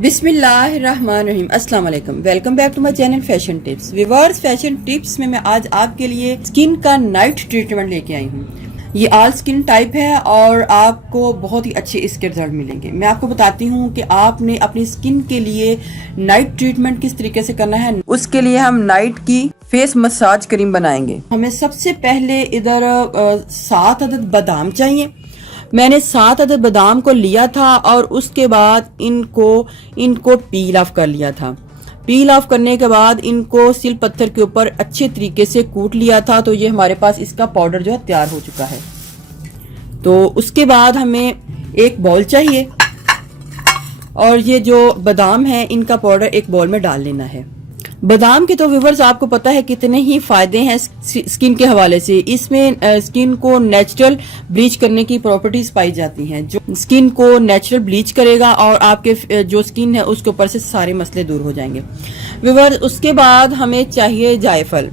बिस्मिल्लाहिर्रहमानिर्रहीम। अस्सलाम वालेकुम। Welcome back to my channel fashion tips. Viewers, fashion tips में मैं आज आपके लिए स्किन का नाइट ट्रीटमेंट लेके आई हूँ। ये ऑल स्किन टाइप है और आपको बहुत ही अच्छे इसके रिजल्ट मिलेंगे। मैं आपको बताती हूँ कि आपने अपनी स्किन के लिए नाइट ट्रीटमेंट किस तरीके से करना है। उसके लिए हम नाइट की फेस मसाज क्रीम बनाएंगे। हमें सबसे पहले इधर 7 अदद बादाम चाहिए। मैंने 7 अदद बादाम को लिया था और उसके बाद इनको पील ऑफ कर लिया था। पील ऑफ करने के बाद इनको सिल पत्थर के ऊपर अच्छे तरीके से कूट लिया था। तो ये हमारे पास इसका पाउडर जो है तैयार हो चुका है। तो उसके बाद हमें एक बाउल चाहिए और ये जो बादाम है इनका पाउडर एक बाउल में डाल लेना है। बादाम के तो व्यूअर्स आपको पता है कितने ही फायदे हैं स्किन के हवाले से। इसमें स्किन को नेचुरल ब्लीच करने की प्रॉपर्टीज पाई जाती हैं, जो स्किन को नेचुरल ब्लीच करेगा और आपके जो स्किन है उसके ऊपर से सारे मसले दूर हो जाएंगे। व्यूअर्स, उसके बाद हमें चाहिए जायफल।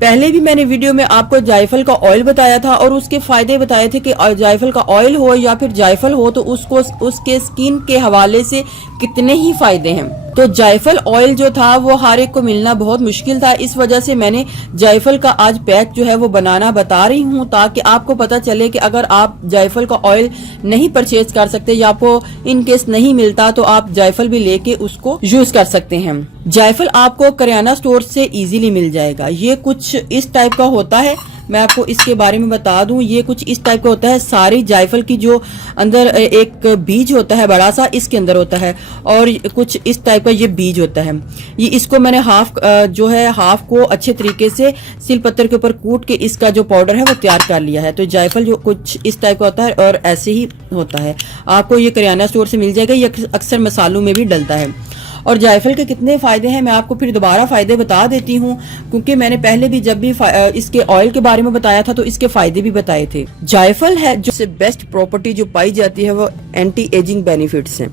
पहले भी मैंने वीडियो में आपको जायफल का ऑयल बताया था और उसके फायदे बताए थे कि जायफल का ऑयल हो या फिर जायफल हो तो उसके स्किन के हवाले से कितने ही फायदे हैं। तो जायफल ऑयल जो था वो हर एक को मिलना बहुत मुश्किल था। इस वजह से मैंने जायफल का आज पैक जो है वो बनाना बता रही हूँ, ताकि आपको पता चले कि अगर आप जायफल का ऑयल नहीं परचेज कर सकते या आपको इन केस नहीं मिलता तो आप जायफल भी लेके उसको यूज कर सकते हैं। जायफल आपको करियाना स्टोर से इजीली मिल जाएगा। ये कुछ इस टाइप का होता है। मैं आपको इसके बारे में बता दूं, ये कुछ इस टाइप का होता है। सारी जायफल की जो अंदर एक बीज होता है बड़ा सा, इसके अंदर होता है और कुछ इस टाइप का ये बीज होता है। ये इसको मैंने हाफ को अच्छे तरीके से सिल पत्थर के ऊपर कूट के इसका जो पाउडर है वो तैयार कर लिया है। तो जायफल जो कुछ इस टाइप का होता है और ऐसे ही होता है। आपको ये करियाना स्टोर से मिल जाएगा। ये अक्सर मसालों में भी डलता है। और जायफल के कितने फायदे हैं मैं आपको फिर दोबारा फायदे बता देती हूँ, क्योंकि मैंने पहले भी जब भी इसके ऑयल के बारे में बताया था तो इसके फायदे भी बताए थे। जायफल है जो से बेस्ट प्रॉपर्टी जो पाई जाती है वो एंटी एजिंग बेनिफिट्स हैं,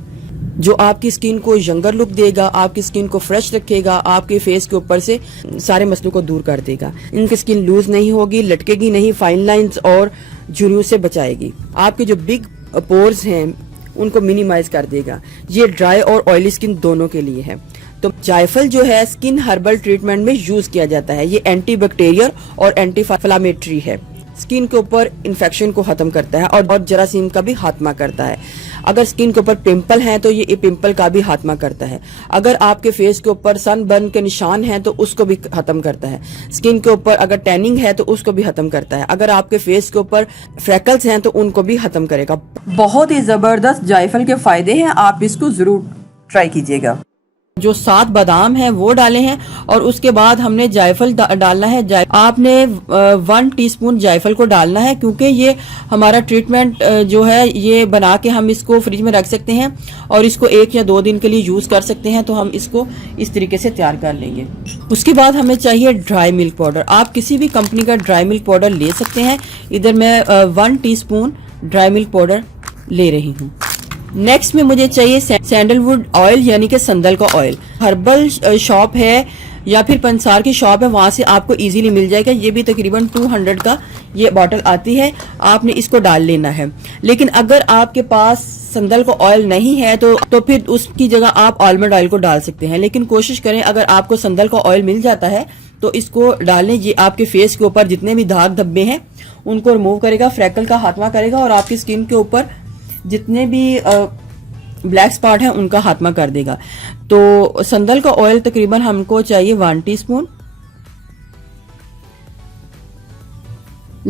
जो आपकी स्किन को यंगर लुक देगा, आपकी स्किन को फ्रेश रखेगा, आपके फेस के ऊपर से सारे मसलों को दूर कर देगा। इनकी स्किन लूज नहीं होगी, लटकेगी नहीं, फाइन लाइंस और झुर्रियों से बचाएगी। आपके जो बिग पोर्स हैं उनको मिनिमाइज कर देगा। ये ड्राई और ऑयली स्किन दोनों के लिए है। तो जायफल जो है स्किन हर्बल ट्रीटमेंट में यूज किया जाता है। ये एंटी बैक्टीरियल और एंटी इन्फ्लेमेटरी है। स्किन के ऊपर इन्फेक्शन को खत्म करता है और जरासीम का भी खात्मा करता है। अगर स्किन के ऊपर पिंपल हैं तो ये पिंपल का भी खात्मा करता है। अगर आपके फेस के ऊपर सनबर्न के निशान हैं तो उसको भी खत्म करता है। स्किन के ऊपर अगर टैनिंग है तो उसको भी खत्म करता है। अगर आपके फेस के ऊपर फ्रैकल्स हैं तो उनको भी खत्म करेगा। बहुत ही जबरदस्त जायफल के फायदे हैं, आप इसको जरूर ट्राई कीजिएगा। जो 7 बादाम है वो डाले हैं और उसके बाद हमने जायफल डालना है। आपने 1 टीस्पून जायफल को डालना है, क्योंकि ये हमारा ट्रीटमेंट जो है ये बना के हम इसको फ्रिज में रख सकते हैं और इसको 1 या 2 दिन के लिए यूज कर सकते हैं। तो हम इसको इस तरीके से तैयार कर लेंगे। उसके बाद हमें चाहिए ड्राई मिल्क पाउडर। आप किसी भी कंपनी का ड्राई मिल्क पाउडर ले सकते हैं। इधर मैं 1 टीस्पून ड्राई मिल्क पाउडर ले रही हूँ। नेक्स्ट में मुझे चाहिए सैंडलवुड ऑयल, यानी कि संदल का ऑयल। हर्बल शॉप है या फिर पंसार की शॉप है, वहां से आपको इजीली मिल जाएगा। ये भी तकरीबन 200 का ये बॉटल आती है। आपने इसको डाल लेना है। लेकिन अगर आपके पास संदल का ऑयल नहीं है तो फिर उसकी जगह आप आलमंड ऑयल को डाल सकते हैं। लेकिन कोशिश करें, अगर आपको संदल का ऑयल मिल जाता है तो इसको डालें। ये आपके फेस के ऊपर जितने भी दाग धब्बे हैं उनको रिमूव करेगा, फ्रैकल का खात्मा करेगा और आपकी स्किन के ऊपर जितने भी ब्लैक स्पॉट है उनका खात्मा कर देगा। तो संदल का ऑयल तकरीबन हमको चाहिए 1 टीस्पून।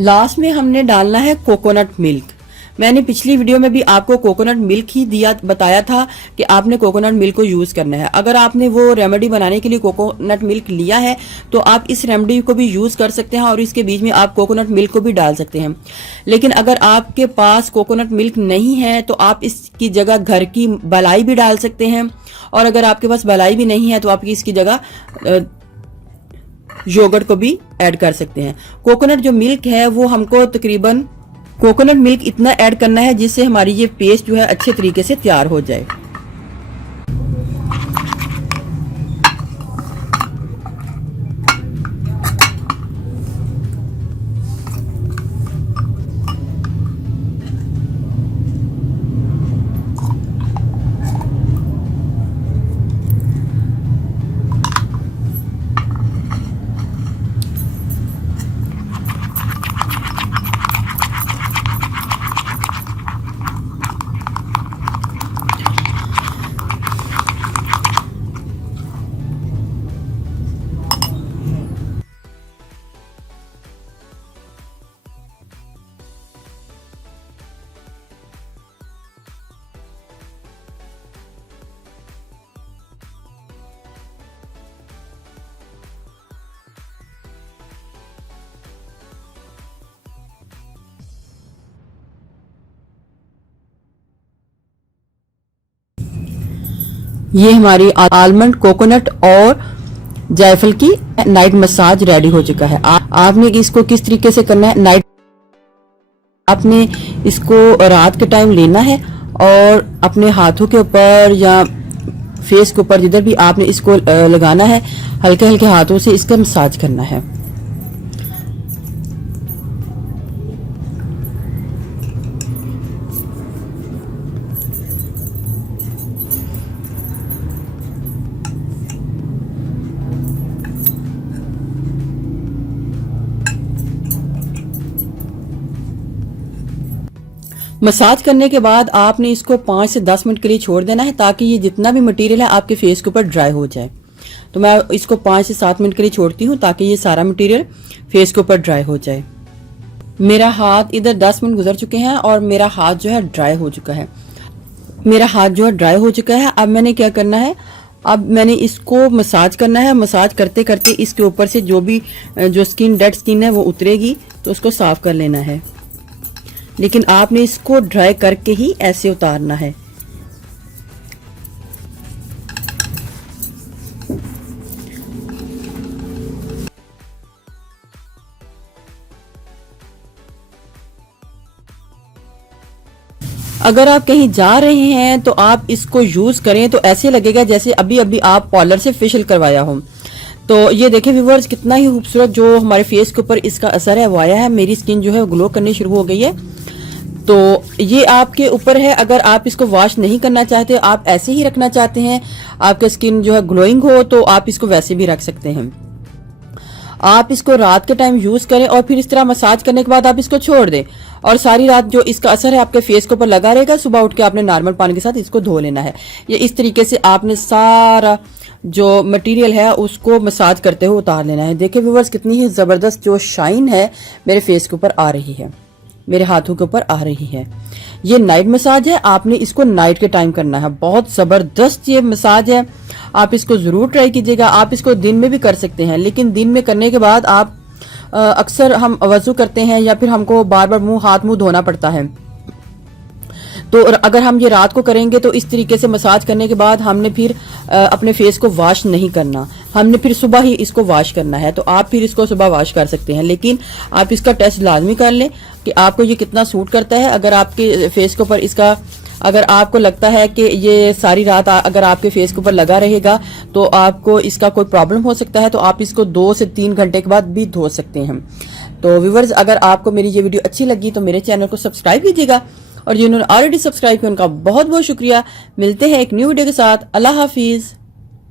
लास्ट में हमने डालना है कोकोनट मिल्क। मैंने पिछली वीडियो में भी आपको कोकोनट मिल्क ही बताया था कि आपने कोकोनट मिल्क को यूज करना है। अगर आपने वो रेमेडी बनाने के लिए कोकोनट मिल्क लिया है तो आप इस रेमेडी को भी यूज कर सकते हैं और इसके बीच में आप कोकोनट मिल्क को भी डाल सकते हैं। लेकिन अगर आपके पास कोकोनट मिल्क नहीं है तो आप इसकी जगह घर की मलाई भी डाल सकते हैं। और अगर आपके पास मलाई भी नहीं है तो आप इसकी जगह योगर्ट को भी ऐड कर सकते हैं। कोकोनट जो मिल्क है वो हमको तकरीबन कोकोनट मिल्क इतना ऐड करना है जिससे हमारी ये पेस्ट जो है अच्छे तरीके से तैयार हो जाए। ये हमारी आलमंड, कोकोनट और जायफल की नाइट मसाज रेडी हो चुका है। आपने इसको किस तरीके से करना है, नाइट आपने इसको रात के टाइम लेना है और अपने हाथों के ऊपर या फेस के ऊपर जिधर भी आपने इसको लगाना है, हल्के हल्के हाथों से इसका मसाज करना है। मसाज करने के बाद आपने इसको 5 से 10 मिनट के लिए छोड़ देना है ताकि ये जितना भी मटेरियल है आपके फेस के ऊपर ड्राई हो जाए। तो मैं इसको 5 से 7 मिनट के लिए छोड़ती हूँ ताकि ये सारा मटेरियल फेस के ऊपर ड्राई हो जाए। मेरा हाथ इधर 10 मिनट गुजर चुके हैं और मेरा हाथ जो है ड्राई हो चुका है। मेरा हाथ जो है ड्राई हो चुका है। अब मैंने क्या करना है, अब मैंने इसको मसाज करना है। मसाज करते करते इसके ऊपर से जो स्किन, डेड स्किन है वो उतरेगी, तो उसको साफ कर लेना है। लेकिन आपने इसको ड्राई करके ही ऐसे उतारना है। अगर आप कहीं जा रहे हैं तो आप इसको यूज करें तो ऐसे लगेगा जैसे अभी अभी आप पार्लर से फेशियल करवाया हो। तो ये देखें व्यूअर्स, कितना ही खूबसूरत जो हमारे फेस के ऊपर इसका असर है वो आया है। मेरी स्किन जो है ग्लो करनी शुरू हो गई है। तो ये आपके ऊपर है, अगर आप इसको वॉश नहीं करना चाहते, आप ऐसे ही रखना चाहते हैं, आपका स्किन जो है ग्लोइंग हो, तो आप इसको वैसे भी रख सकते हैं। आप इसको रात के टाइम यूज करें और फिर इस तरह मसाज करने के बाद आप इसको छोड़ दें और सारी रात जो इसका असर है आपके फेस के ऊपर लगा रहेगा। सुबह उठ के आपने नॉर्मल पानी के साथ इसको धो लेना है। ये इस तरीके से आपने सारा जो मटेरियल है उसको मसाज करते हुए उतार लेना है। देखिए व्यूअर्स, कितनी ही जबरदस्त जो शाइन है मेरे फेस के ऊपर आ रही है, मेरे हाथों के ऊपर आ रही है। ये नाइट मसाज है, आपने इसको नाइट के टाइम करना है। बहुत जबरदस्त ये मसाज है, आप इसको जरूर ट्राई कीजिएगा। आप इसको दिन में भी कर सकते हैं, लेकिन दिन में करने के बाद आप अक्सर हम वजू करते हैं या फिर हमको बार बार हाथ मुंह धोना पड़ता है। तो अगर हम ये रात को करेंगे तो इस तरीके से मसाज करने के बाद हमने फिर अपने फेस को वॉश नहीं करना, हमने फिर सुबह ही इसको वॉश करना है। तो आप फिर इसको सुबह वॉश कर सकते हैं, लेकिन आप इसका टेस्ट लाजमी कर लें कि आपको ये कितना सूट करता है। अगर आपके फेस के ऊपर इसका, अगर आपको लगता है कि ये सारी रात अगर आपके फेस के ऊपर लगा रहेगा तो आपको इसका कोई प्रॉब्लम हो सकता है, तो आप इसको 2 से 3 घंटे के बाद भी धो सकते हैं। तो व्यूअर्स, अगर आपको मेरी ये वीडियो अच्छी लगी तो मेरे चैनल को सब्सक्राइब कीजिएगा और जिन्होंने ऑलरेडी सब्सक्राइब किया उनका बहुत बहुत शुक्रिया। मिलते हैं एक न्यू वीडियो के साथ। अल्लाह हाफिज।